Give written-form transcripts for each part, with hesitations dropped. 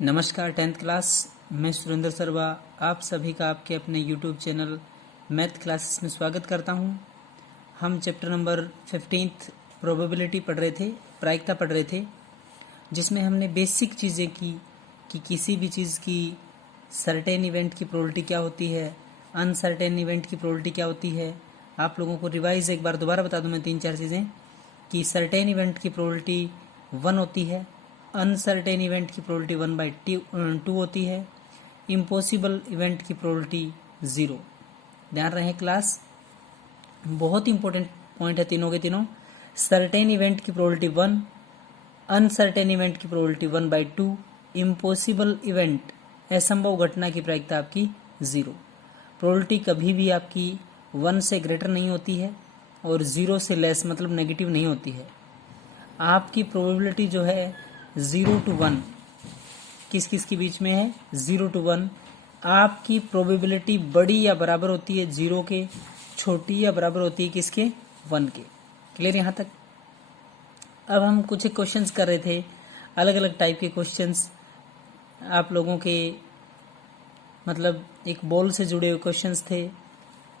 नमस्कार 10th class. मैं सुरेंद्र सर्वा आप सभी का आपके अपने यूट्यूब चैनल मैथ क्लासेस में स्वागत करता हूं। हम चैप्टर नंबर 15 प्रोबेबिलिटी पढ़ रहे थे, प्रायिकता पढ़ रहे थे, जिसमें हमने बेसिक चीज़ें की कि किसी भी चीज़ की सर्टेन इवेंट की प्रोबेबिलिटी क्या होती है, अनसर्टेन इवेंट की प्रोबेबिलिटी क्या होती है। आप लोगों को रिवाइज एक बार दोबारा बता दूं मैं 3-4 चीज़ें कि सर्टेन इवेंट की प्रोबेबिलिटी 1 होती है, अनसर्टेन इवेंट की प्रोबेबिलिटी 1/2 होती है, इम्पॉसिबल इवेंट की प्रोबेबिलिटी 0। ध्यान रहे क्लास, बहुत इंपॉर्टेंट पॉइंट है तीनों के तीनों। सर्टेन इवेंट की प्रोबेबिलिटी 1, अनसर्टेन इवेंट की प्रोबेबिलिटी 1/2, इम्पॉसिबल इवेंट असंभव घटना की प्रायिकता आपकी 0। प्रोबेबिलिटी कभी भी आपकी 1 से ग्रेटर नहीं होती है और 0 से लेस मतलब नेगेटिव नहीं होती है। आपकी प्रोबेबिलिटी जो है 0 to 1 किस किस के बीच में है, 0 to 1। आपकी प्रोबेबिलिटी बड़ी या बराबर होती है 0 के, छोटी या बराबर होती है किसके, 1 के। क्लियर यहाँ तक। अब हम कुछ क्वेश्चंस कर रहे थे, अलग अलग टाइप के क्वेश्चंस आप लोगों के, मतलब एक बॉल से जुड़े हुए क्वेश्चंस थे,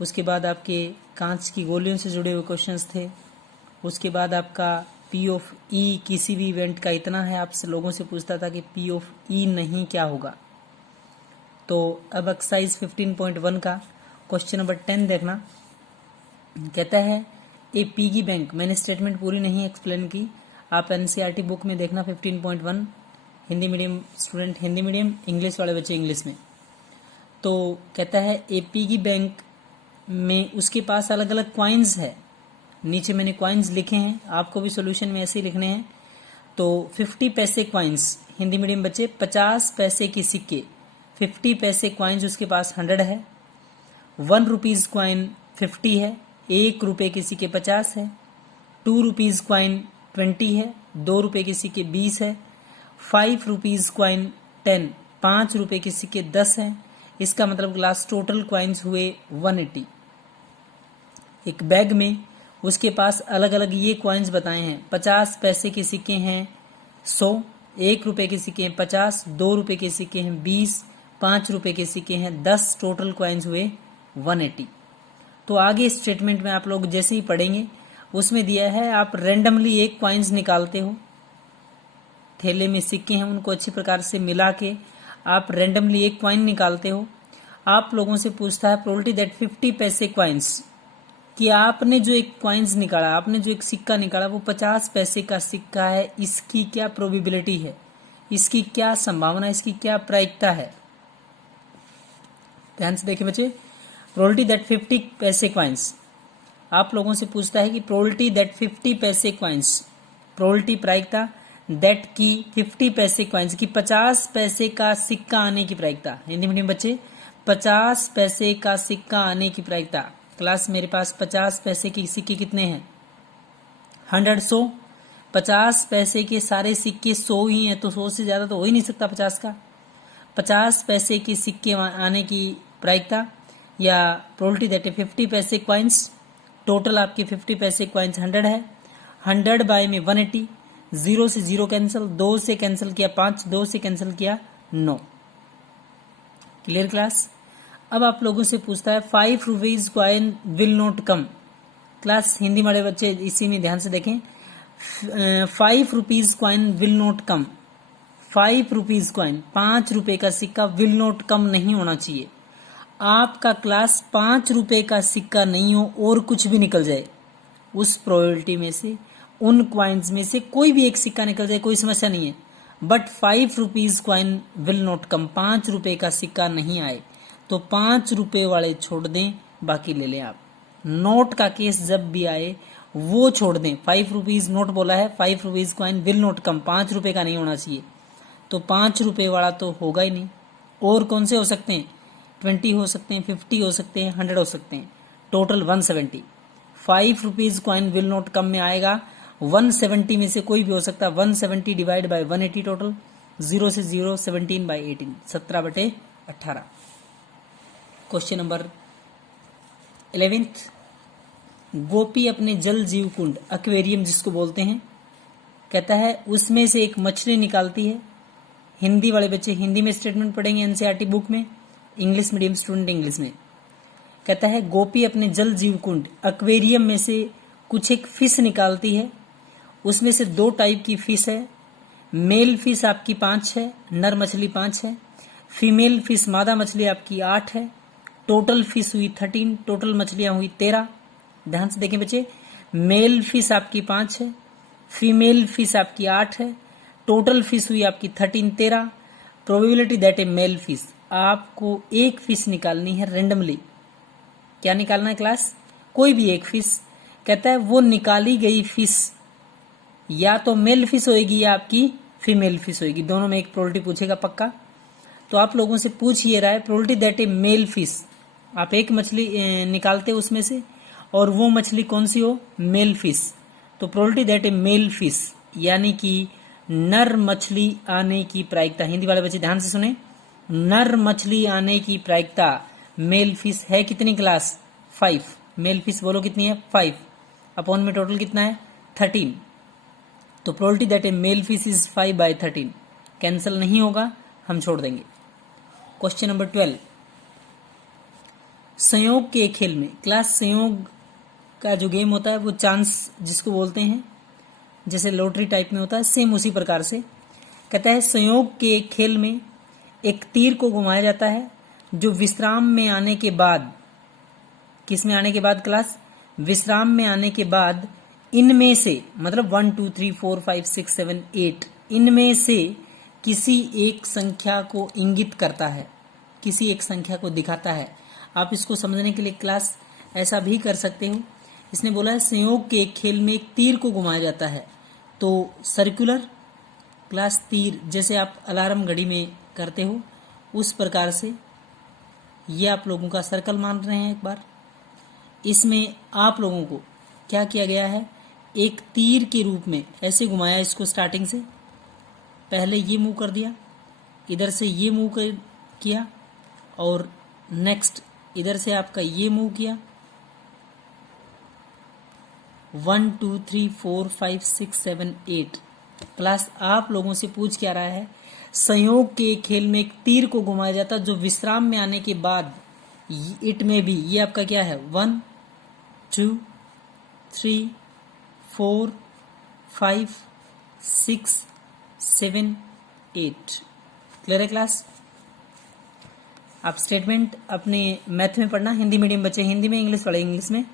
उसके बाद आपके कांच की गोलियों से जुड़े हुए क्वेश्चंस थे, उसके बाद आपका पी ऑफ ई किसी भी इवेंट का इतना है, आपसे लोगों से पूछता था कि पी ऑफ ई नहीं क्या होगा। तो अब एक्सरसाइज 15.1 का क्वेश्चन नंबर 10 देखना। कहता है ए पिगी बैंक, मैंने स्टेटमेंट पूरी नहीं एक्सप्लेन की, आप एनसीईआरटी बुक में देखना 15.1। Hindi medium student Hindi medium, English वाले बच्चे इंग्लिश में। तो कहता है ए पिगी बैंक में उसके पास अलग अलग क्वाइंस है, नीचे मैंने क्वाइंस लिखे हैं, आपको भी सॉल्यूशन में ऐसे ही लिखने हैं। तो 50 पैसे क्वाइंस, हिंदी मीडियम बच्चे 50 पैसे के सिक्के, 50 पैसे क्वाइंस उसके पास 100 है। 1 रुपीज़ क्वाइन 50 है, 1 रुपये के सिक्के 50 है। 2 रुपीज़ क्वाइन 20 है, 2 रुपये के सिक्के 20 है। 5 रुपीज़ क्वाइन 10, 5 रुपये के सिक्के 10 है। इसका मतलब क्लास टोटल क्वाइंस हुए 180। एक बैग में उसके पास अलग अलग ये क्वाइंस बताए हैं, 50 पैसे के सिक्के हैं 100, 1 रुपये के सिक्के हैं 50, 2 रुपये के सिक्के हैं 20, 5 रुपये के सिक्के हैं 10, टोटल क्वाइंस हुए 180। तो आगे स्टेटमेंट में आप लोग जैसे ही पढ़ेंगे उसमें दिया है, आप रेंडमली एक क्वाइंस निकालते हो, थैले में सिक्के हैं उनको अच्छी प्रकार से मिला के आप रेंडमली एक क्वाइन निकालते हो। आप लोगों से पूछता है प्रोबेबिलिटी दैट 50 पैसे क्वाइंस, कि आपने जो एक क्वाइंस निकाला, आपने जो एक सिक्का निकाला वो 50 पैसे का सिक्का है, इसकी क्या प्रोबेबिलिटी है, इसकी क्या संभावना, इसकी क्या प्रायिकता है। ध्यान से देखिए बच्चे, प्रोबेबिलिटी दैट 50 पैसे क्वाइंस आप लोगों से पूछता है कि प्रोबेबिलिटी दैट 50 पैसे क्वाइंस, प्रोबेबिलिटी प्रायिकता दैट की 50 पैसे क्वाइंस की 50 पैसे का सिक्का आने की प्रायिकता। हिंदी मीडियम बच्चे 50 पैसे का सिक्का आने की प्रायिकता। क्लास मेरे पास 50 पैसे के सिक्के कितने हैं, 100। 50 पैसे के सारे सिक्के 100 ही हैं, तो 100 से ज़्यादा तो हो ही नहीं सकता 50 का। 50 पैसे के सिक्के आने की प्रायिकता या प्रोबेबिलिटी दैट 50 पैसे क्वाइंस, टोटल आपके 50 पैसे क्वाइंस 100 है, 100 बाय में 180, 0 से 0 कैंसिल, 2 से कैंसिल किया 5, 2 से कैंसिल किया 9। Clear class. अब आप लोगों से पूछता है 5 rupees coin will not come. Class Hindi वाले बच्चे इसी में ध्यान से देखें, 5 rupees coin will not come, 5 rupees coin 5 रुपए का सिक्का विल नॉट कम नहीं होना चाहिए। आपका क्लास 5 रुपए का सिक्का नहीं हो और कुछ भी निकल जाए, उस प्रोबेबिलिटी में से, उन क्वाइंस में से कोई भी एक सिक्का निकल जाए, कोई समस्या नहीं है, but 5 rupees coin will not come, 5 रुपए का सिक्का नहीं आए तो 5 रुपए वाले छोड़ दें, बाकी ले लें आप। नोट का केस जब भी आए वो छोड़ दें। 5 रुपीज नोट बोला है, 5 rupees coin will not come, 5 रुपए का नहीं होना चाहिए, तो 5 रुपए वाला तो होगा ही नहीं। और कौन से हो सकते हैं, 20 हो सकते हैं, 50 हो सकते हैं, 100 हो सकते हैं, total 170। 5 rupees coin will not come में आएगा 170 में से कोई भी हो सकता है, 170 डिवाइड बाय 180 टोटल, 0 से 0, 17 बाई 18, 17/18। क्वेश्चन नंबर 11, गोपी अपने जल जीव कुंड, एक्वेरियम जिसको बोलते हैं, कहता है उसमें से एक मछली निकालती है। हिंदी वाले बच्चे हिंदी में स्टेटमेंट पढ़ेंगे एनसीईआरटी बुक में, इंग्लिश मीडियम स्टूडेंट इंग्लिश में। कहता है गोपी अपने जल जीव कुंड एक्वेरियम में से कुछ एक फिश निकालती है, उसमें से 2 टाइप की फिश है। मेल फिश आपकी 5 है, नर मछली 5 है। फीमेल फिश मादा मछली आपकी 8 है। टोटल फिश हुई 13, टोटल मछलियां हुई 13। ध्यान से देखें बच्चे, मेल फिश आपकी 5 है, फीमेल फिश आपकी 8 है, टोटल फिश हुई आपकी 13 13। Probability that a male fish, आपको एक फिश निकालनी है रेंडमली। क्या निकालना है क्लास? कोई भी एक फिश। कहता है वो निकाली गई फिश या तो मेल फिश होएगी या आपकी फीमेल फिश होएगी, दोनों में एक प्रोबेबिलिटी पूछेगा पक्का। तो आप लोगों से पूछ ये रहा है probability that a male fish, आप एक मछली निकालते हो उसमें से और वो मछली कौन सी हो? Male fish. तो probability that a male fish यानी कि नर मछली आने की प्रायिकता, हिंदी वाले बच्चे ध्यान से सुने, नर मछली आने की प्रायिकता मेल फिश है कितनी क्लास? 5। मेल फिश बोलो कितनी है? 5 अपॉन में टोटल कितना है? 13। तो probability that a male fish is 5/13 cancel नहीं होगा, हम छोड़ देंगे। क्वेश्चन नंबर 12, संयोग के खेल में क्लास, संयोग का जो गेम होता है वो चांस जिसको बोलते हैं, जैसे लॉटरी टाइप में होता है, सेम उसी प्रकार से। कहता है संयोग के खेल में एक तीर को घुमाया जाता है जो विश्राम में आने के बाद, किस में आने के बाद क्लास? विश्राम में आने के बाद इनमें से, मतलब 1 2 3 4 5 6 7 8, इनमें से किसी एक संख्या को इंगित करता है, किसी एक संख्या को दिखाता है। आप इसको समझने के लिए क्लास ऐसा भी कर सकते हो। इसने बोला है संयोग के एक खेल में एक तीर को घुमाया जाता है, तो सर्कुलर क्लास तीर जैसे आप अलार्म घड़ी में करते हो उस प्रकार से ये आप लोगों का सर्कल मान रहे हैं। एक बार इसमें आप लोगों को क्या किया गया है, एक तीर के रूप में ऐसे घुमाया इसको, स्टार्टिंग से पहले ये मूव कर दिया, इधर से ये मूव किया और नेक्स्ट इधर से आपका ये मूव किया। 1 2 3 4 5 6 7 8। क्लास आप लोगों से पूछ क्या रहा है, संयोग के खेल में एक तीर को घुमाया जाता जो विश्राम में आने के बाद इट में भी, ये आपका क्या है, 1 2 3 4 5 6 7 8। क्लियर है क्लास? आप स्टेटमेंट अपने मैथ में पढ़ना, हिंदी मीडियम बच्चे हिंदी में, इंग्लिश वाले इंग्लिश में।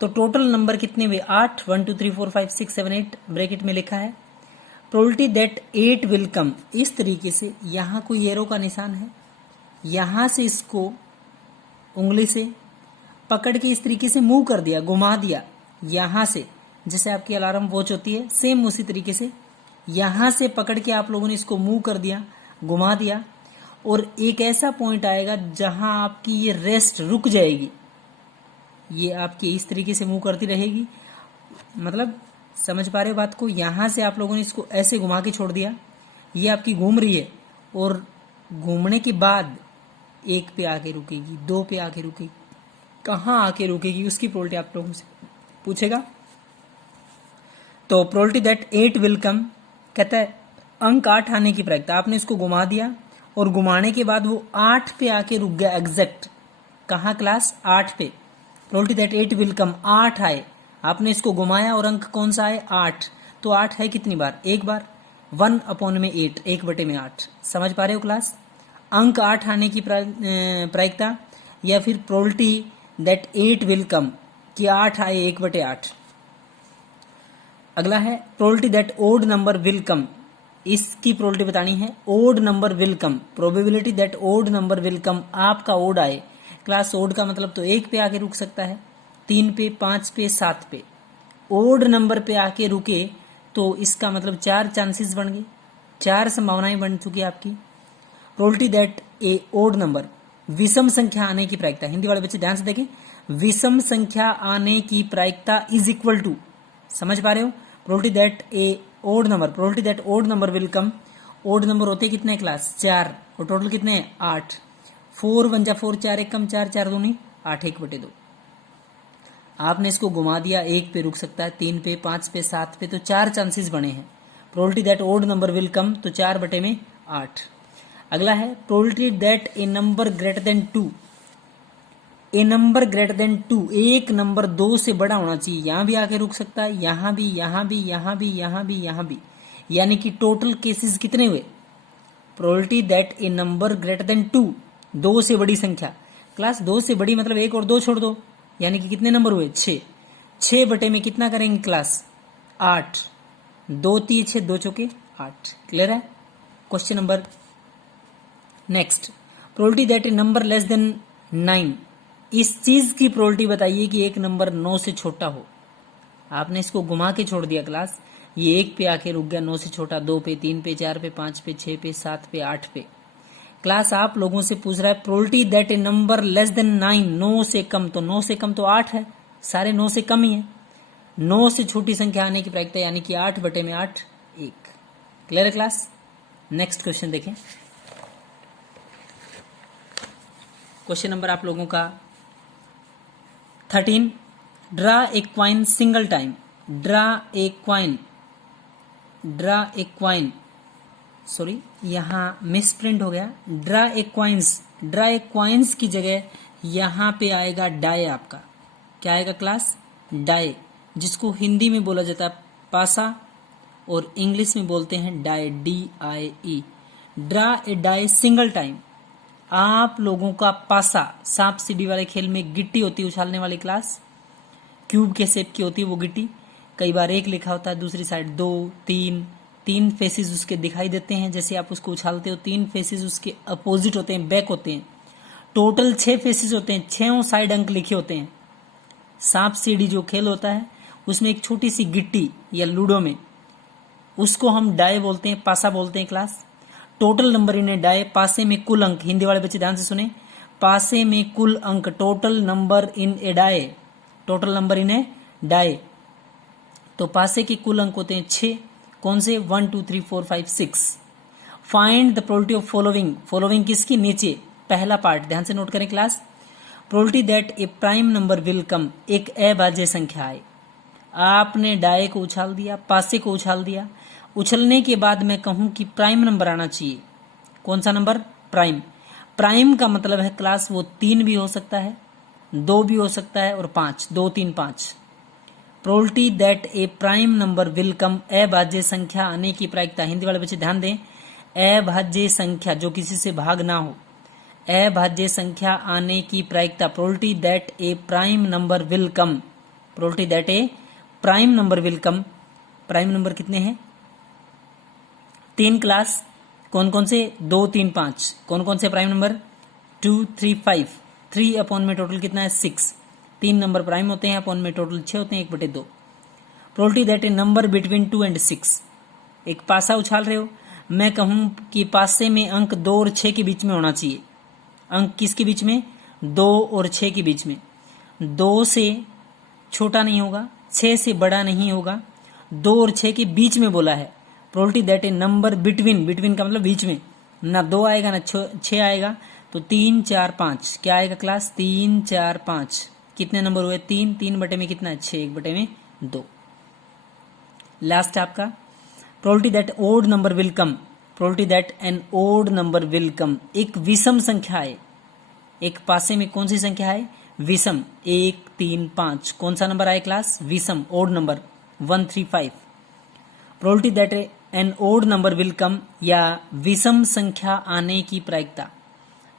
तो टोटल नंबर कितने हुए? 8। 1 2 3 4 5 6 7 8 ब्रैकेट में लिखा है। प्रोबेबिलिटी दैट 8 विल कम, इस तरीके से, यहाँ कोई एरो का निशान है, यहाँ से इसको उंगली से पकड़ के इस तरीके से मूव कर दिया, घुमा दिया, यहाँ से जैसे आपकी अलार्म वॉच होती है सेम उसी तरीके से यहाँ से पकड़ के आप लोगों ने इसको मूव कर दिया, घुमा दिया, और एक ऐसा पॉइंट आएगा जहां आपकी ये रेस्ट रुक जाएगी, ये आपकी इस तरीके से मूव करती रहेगी। मतलब समझ पा रहे हो बात को? यहाँ से आप लोगों ने इसको ऐसे घुमा के छोड़ दिया, ये आपकी घूम रही है और घूमने के बाद 1 पे आके रुकेगी, 2 पे आके रुकेगी, कहाँ आके रुकेगी उसकी प्रोबेबिलिटी आप लोगों से पूछेगा। तो प्रोबेबिलिटी दैट 8 विल कम, कहता है अंक 8 आने की प्रायिकता, आपने इसको घुमा दिया और घुमाने के बाद वो 8 पे आके रुक गया एग्जैक्ट, कहाँ क्लास? 8 पे। प्रोबेबिलिटी दैट 8 विल कम, 8 आए, आपने इसको घुमाया और अंक कौन सा आए? 8। तो 8 है कितनी बार? एक बार। 1/8, 1/8। समझ पा रहे हो क्लास? अंक 8 आने की प्रायिकता या फिर प्रोबेबिलिटी दैट 8 विल कम, कि 8 आए 1/8। अगला है probability that odd number will come, इसकी प्रोबेबिलिटी बतानी है। Odd number will come, probability that odd number will come, आपका ओड आए। क्लास ओड का मतलब तो 1 पे आके रुक सकता है, 3 पे, 5 पे, 7 पे। ओड नंबर पे आके रुके तो इसका मतलब 4 चांसेस बन गए, 4 संभावनाएं बन चुकी आपकी। Probability that a odd number, विषम संख्या आने की प्रायिकता, हिंदी वाले बच्चे ध्यान से देखें, विषम संख्या आने की प्रायिकता इज इक्वल टू, समझ पा रहे हो? Probability that a odd number, probability that odd number will come, odd number होते कितने क्लास? 4, और टोटल कितने हैं? 8। 4 1 जा 4, 4 1 कम 4, 4 दूनी 8, 1/2। आपने इसको घुमा दिया, 1 पे रुक सकता है, 3 पे, 5 पे, 7 पे, तो 4 चांसेस बने हैं। Probability that odd number will come, तो 4/5 8। अगला है probability that a number greater than 2, a number greater than 2, एक नंबर 2 से बड़ा होना चाहिए। यहां भी आके रुक सकता है, यहां भी, यहां भी, यहां भी, यहां भी, यहां भी, यानी कि टोटल केसेस कितने हुए? Probability that a number greater than 2, 2 से बड़ी संख्या। क्लास 2 से बड़ी मतलब 1 और 2 छोड़ दो, यानी कि कितने नंबर हुए? 6। 6 बटे में कितना करेंगे क्लास? 8। 2 3 6, 2 चौके 8। क्लियर है? Question number next, probability that a number less than 9, इस चीज की प्रोबेबिलिटी बताइए कि एक नंबर 9 से छोटा हो। आपने इसको घुमा के छोड़ दिया क्लास, ये 1 पे आके रुक गया, 9 से छोटा 2 पे, 3 पे, 4 पे, 5 पे, 6 पे, 7 पे, 8 पे। क्लास आप लोगों से पूछ रहा है probability that a number less than 9, 9 से कम, तो 9 से कम तो 8 है, सारे 9 से कम ही है। 9 से छोटी संख्या आने की प्रायिकता यानी कि 8 बटे में 8, 1। क्लियर है क्लास? नेक्स्ट क्वेश्चन देखें। क्वेश्चन नंबर आप लोगों का 13, draw a coin single time, draw a coin, draw a coin, sorry यहां मिसप्रिंट हो गया, draw a coins, draw a coins की जगह यहां पे आएगा डाई। आपका क्या आएगा क्लास? डाई, जिसको हिंदी में बोला जाता है पासा और इंग्लिश में बोलते हैं die, DIE। Draw a die single time. आप लोगों का पासा, सांप सीढ़ी वाले खेल में गिट्टी होती है उछालने वाली क्लास, क्यूब के शेप की होती है वो गिट्टी, कई बार 1 लिखा होता है, दूसरी साइड 2 3 फेसेस उसके दिखाई देते हैं। जैसे आप उसको उछालते हो 3 फेसेस उसके अपोजिट होते हैं, बैक होते हैं। टोटल 6 फेसेस होते हैं, 6 साइड अंक लिखे होते हैं। सांप सीढ़ी जो खेल होता है उसमें एक छोटी सी गिट्टी या लूडो में, उसको हम डाई बोलते हैं, पासा बोलते हैं class. Total number in a die, पासे में कुल अंक, हिंदी वाले बच्चे ध्यान से सुने, पासे में कुल अंक, total number in a die, total number in a die. तो पासे के कुल अंक होते हैं 6, कौन से? 1 2 3 4 5 6। Find the probability of following, following किसकी? नीचे पहला पार्ट ध्यान से नोट करें class. Probability that A prime number will come, एक अभाज्य संख्या आए। आपने डाई को उछाल दिया, पासे को उछाल दिया, उछलने के बाद मैं कहूं कि प्राइम नंबर आना चाहिए। कौन सा नंबर? प्राइम। प्राइम का मतलब है क्लास वो 3 भी हो सकता है, 2 भी हो सकता है और 5, 2 3 5। Probability that A prime number will कम, अभाज्य संख्या आने की प्रायिकता, हिंदी वाले बच्चे ध्यान दें, अभाज्य संख्या जो किसी से भाग ना हो, अभाज्य संख्या आने की प्रायिकता, probability that A prime number will come, probability that A prime number will come. Prime number कितने हैं? 3 क्लास, कौन कौन से? 2 3 5। कौन कौन से प्राइम नंबर? 2 3 5। 3 अपॉन में टोटल कितना है? 6। 3 नंबर प्राइम होते हैं, अपॉन में टोटल 6 होते हैं, 1/2। Probability that a number between 2 and 6, एक पासा उछाल रहे हो, मैं कहूं कि पासे में अंक 2 और 6 के बीच में होना चाहिए। अंक किसके बीच में? 2 और 6 के बीच में। 2 से छोटा नहीं होगा, 6 से बड़ा नहीं होगा, 2 और 6 के बीच में बोला है। Probability that a number between, between का मतलब बीच में, ना 2 आएगा ना 6 आएगा, तो 3 4 5। क्या आएगा क्लास? 3 4 5। कितने नंबर हुए? 3, 3 बटे में कितना है? 6, 1 बटे में 2। लास्ट आपका probability that odd number will come, probability that an odd number will come, एक विषम संख्या है। एक पासे में कौन सी संख्या है? विषम, 1 3 5। कौन सा नंबर आए क्लास? विषम, odd number 1 3 5। Probability that an odd number will come, या विषम संख्या आने की प्रायिकता।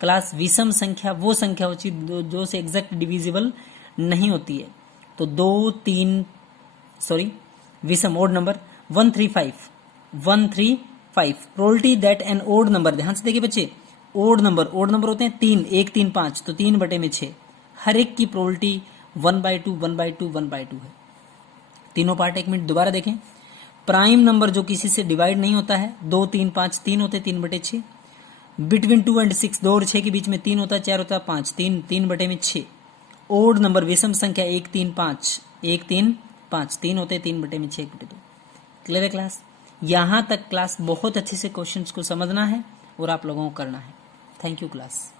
क्लास विषम संख्या वो संख्या होती है जो से एग्जैक्ट डिविजिबल नहीं होती है। तो 2 3, सॉरी विषम odd number 1 3 5, 1 3 5। Probability that an odd number, ध्यान से देखिए बच्चे, ओड नंबर होते हैं 3, 1 3 5, तो 3 बटे में 6। हर एक की प्रोबेबिलिटी 1/2 1/2 1/2 है। तीनों पार्ट एक मिनट दोबारा देखें। प्राइम नंबर जो किसी से डिवाइड नहीं होता है, 2 3 5, 3 होते हैं, 3/6। बिटवीन 2 and 6, 2 और 6 के बीच में 3 होता है, 4 होता है, 5, 3 बटे में 6। ओड नंबर विषम संख्या 1 3 5, 1 3 5, 3 होते हैं, 3 बटे में 6, 1/2। क्लियर है क्लास? यहां तक क्लास बहुत अच्छे से क्वेश्चंस को समझना है और आप लोगों को करना है। Thank you class.